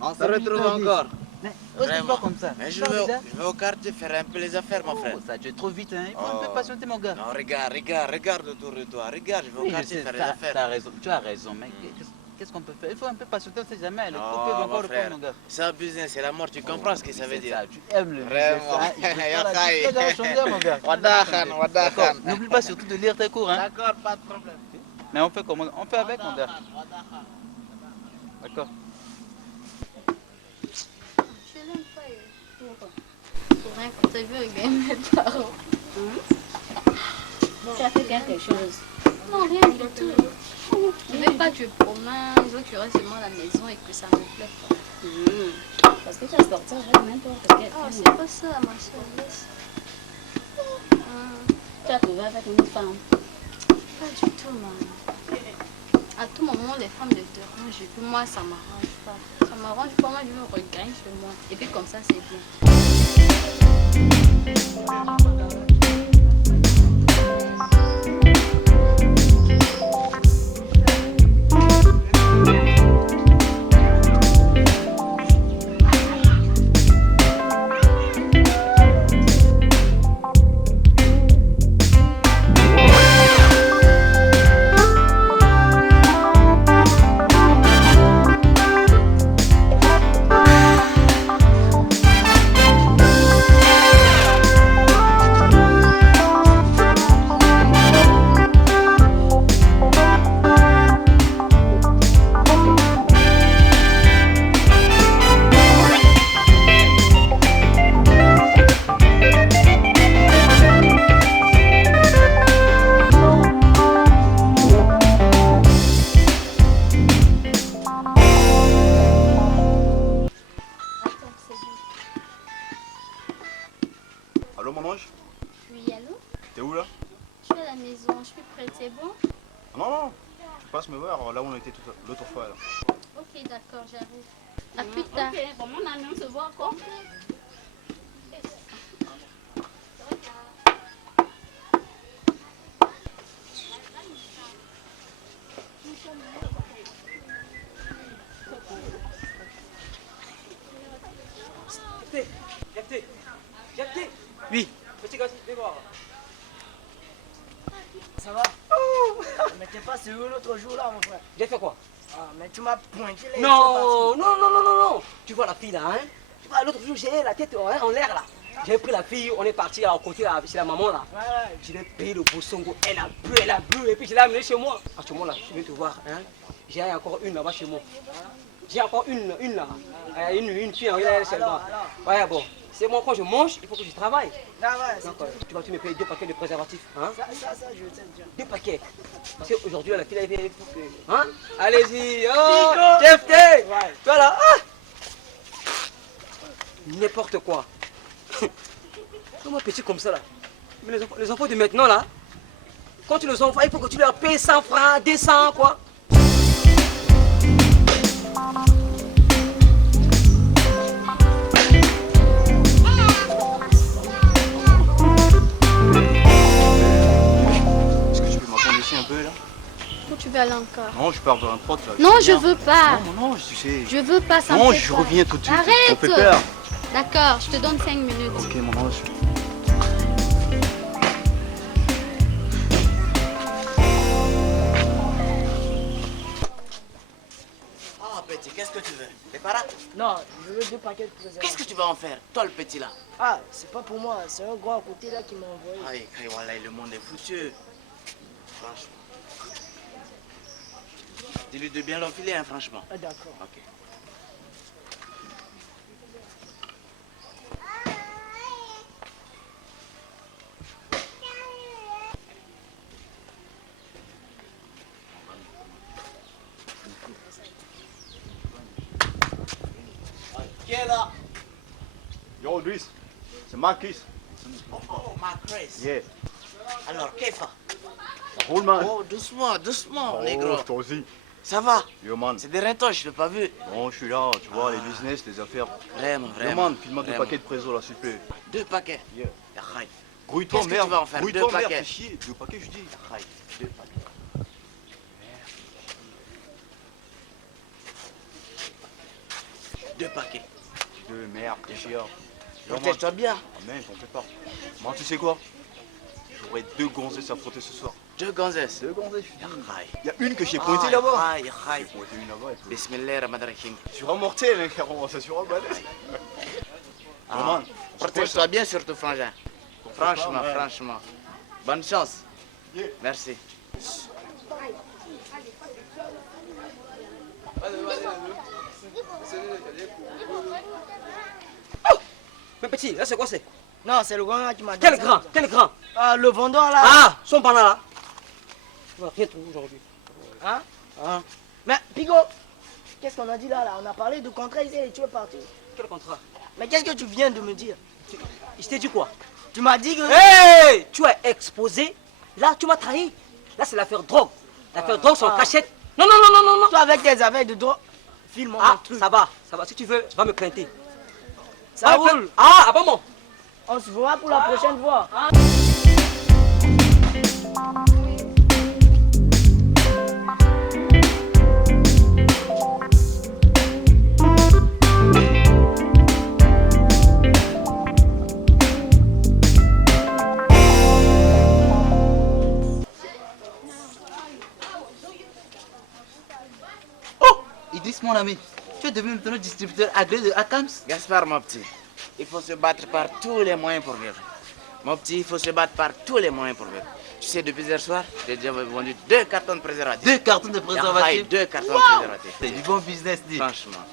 On se retrouve encore. Mais où est-ce que tu vas comme ça? Mais Tu vas déjà? je vais au quartier faire un peu les affaires, mon frère. Oh, ça, tu es trop vite, hein. Il faut un peu patienter, mon gars. Non, regarde autour de toi. Regarde, je vais au Oui, je quartier sais, faire les affaires. t'as raison, tu as raison, mais qu'est-ce qu'on peut faire? Il faut un peu patienter, on ne sait jamais. Les coups peuvent Non, encore mon frère, reprendre, mon gars. c'est un business, c'est la mort, tu comprends ce que ça veut dire? Ça, tu aimes le business, Vraiment. hein. Tu fais de la changer, mon gars. Wadahan, D'accord. wadahan. N'oublie pas surtout de lire tes cours, hein. D'accord, pas de problème. Mais on fait comment? On fait avec, mon gars. D'accord. Je l'aime pas. Pour rien qu'on t'a vu avec mes parents. Tu as fait quelque chose. Non, rien du tout. Je veux pas que tu promènes, je veux que tu restes seulement à la maison et que ça me plaît pas. Parce que tu as sorti avec n'importe quel Oh, femme. c'est pas ça, ma soeur. Laisse. Tu as trouvé avec une femme. Pas du tout, maman. À tout moment, les femmes me dérangent. Et puis moi, ça m'arrange pas. Ça m'arrange pas. Moi, je me regagne chez moi. Et puis comme ça, c'est bien. Attends, c'est bon. Allô mon ange? Oui, allô? T'es où là? Je suis à la maison. Je suis prête, c'est bon? Ah, non, non, tu passes me voir là où on était l'autre fois là. Ok, d'accord, j'arrive. À plus tard. Ok, bon, mon ami, on se voit encore. Oui. Petit gars, viens voir. Ça va? Mais t'es passé où l'autre jour là, mon frère? J'ai fait quoi? Ah, mais tu m'as pointé les Non, non, non, non, non, non. Tu vois la fille là, hein? Tu vois, l'autre jour, j'ai la tête en l'air là. J'ai pris la fille, on est parti à côté là, chez la maman là. Ouais, Je l'ai payé le boussongo, elle a bu, et puis je l'ai amenée chez moi. À ce moment là, je viens te voir, hein? J'ai encore une là-bas chez moi. J'ai encore une là. Une fille en réalité seulement. Ouais, bon. C'est moi, quand je mange, il faut que je travaille. ouais, c'est Donc, tu me payes 2 paquets de préservatifs. Hein? ça, je sais bien. 2 paquets. Parce qu'aujourd'hui, la fille, elle vient. Hein? Allez-y. Oh, Jeffté. Voilà. Ah! N'importe quoi. Comment petit comme ça là? Mais les enfants de maintenant là, quand tu les envoies, il faut que tu leur payes 100 francs, 200 quoi. Est-ce que tu peux m'attendre ici un peu là? Où tu veux aller encore? Non, je pars vers un pote là. Non, tu je viens. veux pas. Non, tu sais. Je veux pas, ça me Non, fait je peur. reviens tout de suite. Arrête. On fait peur. D'accord, je te donne 5 minutes. Ok mon ange. Ah, petit, qu'est-ce que tu veux? Les paras? Non, je veux 2 paquets de préservatifs. Qu'est-ce que tu vas en faire? Toi, le petit là. Ah, c'est pas pour moi, c'est un gros à côté là qui m'a envoyé. Aïe, voilà, le monde est foutu. Franchement. Dis-lui de bien l'enfiler, hein, franchement. Ah, d'accord. Ok. Qui est là? Yo, Luis. C'est Marcus. Oh, ma Chris. Yeah. Alors, qu'est-ce Roule man. Oh, doucement, doucement, Oh, négro. toi aussi. Ça va? Yo man. C'est des rentoches, je l'ai pas vu. Bon, je suis là, tu vois, les business, les affaires. Vraiment, Yo vraiment. man, file-moi 2 vraiment. paquets de préso là, s'il te plaît. 2 paquets. Yeah. Yahaï. Grouille-toi, Qu'est-ce que merde. tu vas en faire? Grouille-toi, 2 merde, paquets. fais chier. 2 paquets, je dis. Yahaï. 2 paquets. 2 paquets. De merde, t'es chiant. Protège-toi bien. Ah, mais t'en fais pas. Moi, tu sais quoi? J'aurai 2 gonzesses à frotter ce soir. 2 gonzesses. 2 gonzesses, je suis dit. Aïe. Il y a une que j'ai pointée là-bas. Aïe, aïe. J'ai pointé une là-bas et tout. Bismillah, Rahman Rahim. Sur un mortel, hein, frérot, ça sur un balai. Roman, Protège-toi bien, surtout, frangin. Franchement, ouais. franchement. Bonne chance. Yeah. Merci. Mais petit, là c'est quoi c'est? Non, c'est le grand là qui m'a dit. Quel ça. grand? Quel grand? Ah, le vendeur là. Ah, son pendant là. Tu vas rien trouver aujourd'hui. Hein? Hein? Mais Pigo, qu'est-ce qu'on a dit là, On a parlé de contrat ici et tu es parti. Quel contrat? Mais qu'est-ce que tu viens de me dire? Je t'ai dit quoi? Tu m'as dit que. Hey! Tu as exposé. Là, tu m'as trahi. Là, c'est l'affaire drogue. L'affaire drogue, c'est en cachette. Non, non, non, non, non, non. Toi avec tes affaires de drogue, filme-moi Ah, un truc. ça va. Si tu veux, va me crainter. Ça roule. Ah, bon, bon. On se verra pour la prochaine fois. Idriss, mon ami, tu es devenu maintenant distributeur agréé de Akams. Gaspard, mon petit, il faut se battre par tous les moyens pour vivre. Mon petit, il faut se battre par tous les moyens pour vivre. Tu sais, depuis hier soir, j'ai déjà vendu 2 cartons de préservatifs. 2 cartons de préservatifs. 2 cartons de préservatifs. C'est du bon business, dit. Franchement,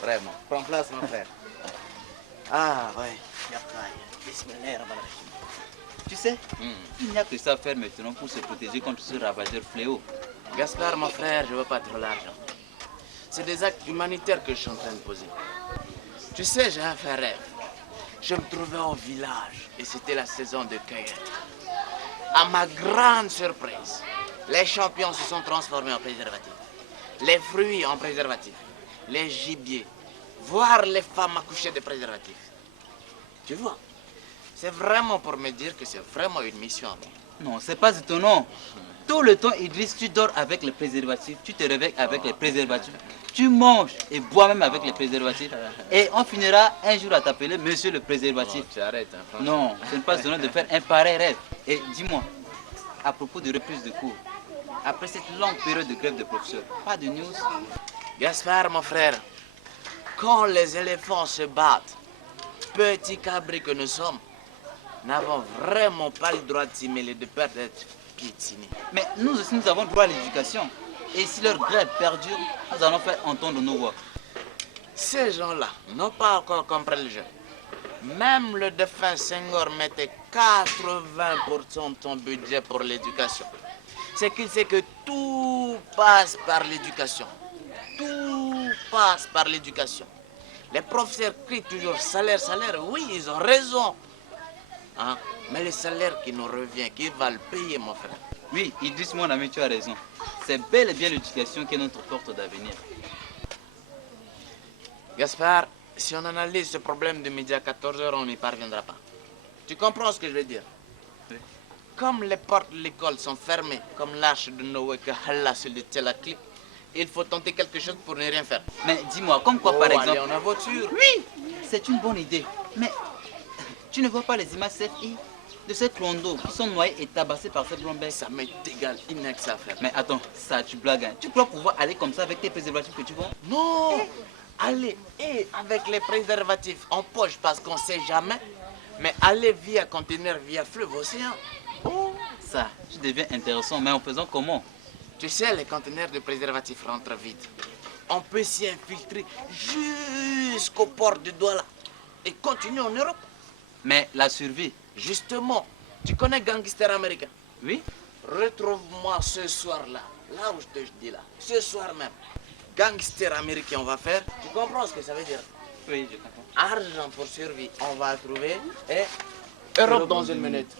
vraiment. Prends place, mon frère. Ah, ouais. Bismillah, Rahman Rahim. Tu sais, il n'y a que ça à faire maintenant pour se protéger contre ce ravageur fléau. Gaspard, mon frère, je veux pas trop l'argent. C'est des actes humanitaires que je suis en train de poser. Tu sais, j'ai fait un rêve. Je me trouvais au village et c'était la saison de cueillette. À ma grande surprise, les champignons se sont transformés en préservatifs. Les fruits en préservatifs. Les gibiers. Voir les femmes accoucher de préservatifs. Tu vois, c'est vraiment pour me dire que c'est vraiment une mission. Non, c'est pas étonnant. Tout le temps, Idriss, tu dors avec les préservatifs, tu te réveilles avec les préservatifs, tu manges et bois même avec les préservatifs. Et on finira un jour à t'appeler monsieur le préservatif. Tu arrêtes, hein, franchement. Non, ce n'est pas étonnant de faire un pareil rêve. Et dis-moi, à propos de reprise de cours, après cette longue période de grève de professeurs, pas de news? Gaspard, mon frère, quand les éléphants se battent, petits cabris que nous sommes, n'avons vraiment pas le droit de s'y mêler de peur d'être piétinés. Mais nous aussi, nous avons droit à l'éducation. Et si leur grève perdure, nous allons faire entendre nos voix. Ces gens-là n'ont pas encore compris le jeu. Même le défunt Senghor mettait 80% de son budget pour l'éducation. C'est qu'il sait que tout passe par l'éducation. Tout passe par l'éducation. Les professeurs crient toujours salaire, salaire. Oui, ils ont raison. Hein? Mais le salaire qui nous revient, qui va le payer, mon frère. Oui, Idriss, mon ami, tu as raison. C'est bel et bien l'éducation qui est notre porte d'avenir. Gaspard, si on analyse ce problème de midi à 14h, on n'y parviendra pas. Tu comprends ce que je veux dire? Oui. Comme les portes de l'école sont fermées, comme l'arche de Noé que Allah se détient la clé, il faut tenter quelque chose pour ne rien faire. Mais dis-moi, comme quoi par Allez exemple... en voiture. Oui, c'est une bonne idée. Mais tu ne vois pas les images CFI de ces clondos qui sont noyés et tabassés par ces blombecs? Ça m'est égal, il n'y a que ça à faire. Mais attends, ça tu blagues, hein. Tu crois pouvoir aller comme ça avec tes préservatifs que tu vois? Non, allez, et avec les préservatifs en poche parce qu'on ne sait jamais, mais aller via conteneur, via fleuve, océan. Oh, ça, tu deviens intéressant, mais en faisant comment? Tu sais, les conteneurs de préservatifs rentrent vite. On peut s'y infiltrer jusqu'au port du Douala et continuer en Europe. Mais la survie? Justement, tu connais Gangster Américain? Oui. Retrouve-moi ce soir-là, là où je te dis là, ce soir même. Gangster Américain, on va faire. Tu comprends ce que ça veut dire? Oui, je comprends. Argent pour survie, on va trouver. Et Europe dans une minute.